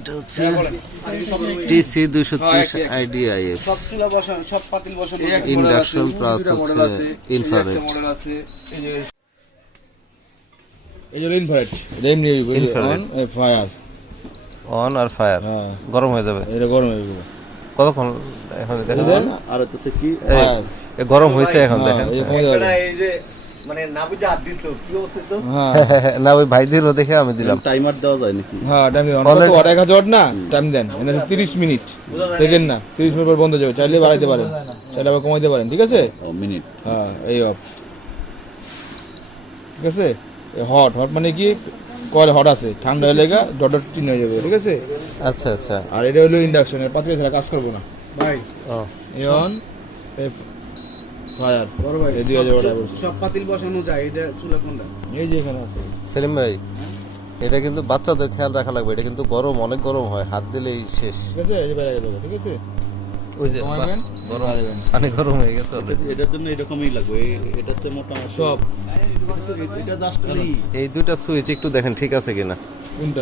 এটা হচ্ছে টিসি 230 আইডিআইএফ সব চুলা বসানো, সব পাতিল বসানো, ইন্ডাকশন প্লাস হচ্ছে ইনফ্রারেড। মডেল আছে। এই যে ইনফ্রারেড, এমনি Infrared। ফায়ার, অন আর ফায়ার, হ্যাঁ গরম হয়ে যাবে। এটা গরম হয়ে যাবে। কতক্ষণ এখন দেখেন? আর হচ্ছে কি এই, এ গরম হয়েছে এখন হ্যাঁ, দেখেন। এই যে কমে যাবে। এই যে মানে না বুঝে হাত দিছিল, কি অবস্থা তো? হ্যাঁ না ওই ভাই দিল দেখে আমি দিলাম। টাইমার দেওয়া যায় নাকি? হ্যাঁ টাইম দেন, Already- কত 1000 ওয়াট না টাইম দেন, এনে 30 মিনিট, সেকেন্ড না 30 মিনিট পর বন্ধ হয়ে যাবে, চাইলে বাড়াইতে পারেন, চাইলে আবার কমাইতে পারেন, ঠিক আছে? ও মিনিট। হ্যাঁ এই অফ, ঠিক আছে? হট হট মানে কি, কয়েল হট আছে, ঠান্ডা হয়ে লেগা ডট ডট চিন হয়ে যাবে, ঠিক আছে? আচ্ছা আচ্ছা। আর এটা হলো ইন্ডাকশন, এর পাতলা ছাড়া কাজ করবে না। ভাই ও অন ফায়ার, বড় ভাই, এই 2000 ওয়াট সব পাতিল বসানো যায়। এটা চুলা কোনটা? এই যে এখানে আছে। সেলিম ভাই, এটা কিন্তু বাচ্চাদের খেয়াল রাখা লাগবে, এটা কিন্তু গরম, অনেক গরম হয়, হাত দিলেই শেষ। ঠিক আছে, এই যে বাইরে গেল, ঠিক আছে? ওই যে কমাবেন, গরম, বাড়াবেন। অনেক গরম হয়ে গেছে already। এটার জন্য এরকমই লাগবে, এটাতে মোটামুটি সব এটা জাস্ট এই দুইটা সুইচ একটু দেখেন ঠিক আছে কিনা। কোনটা?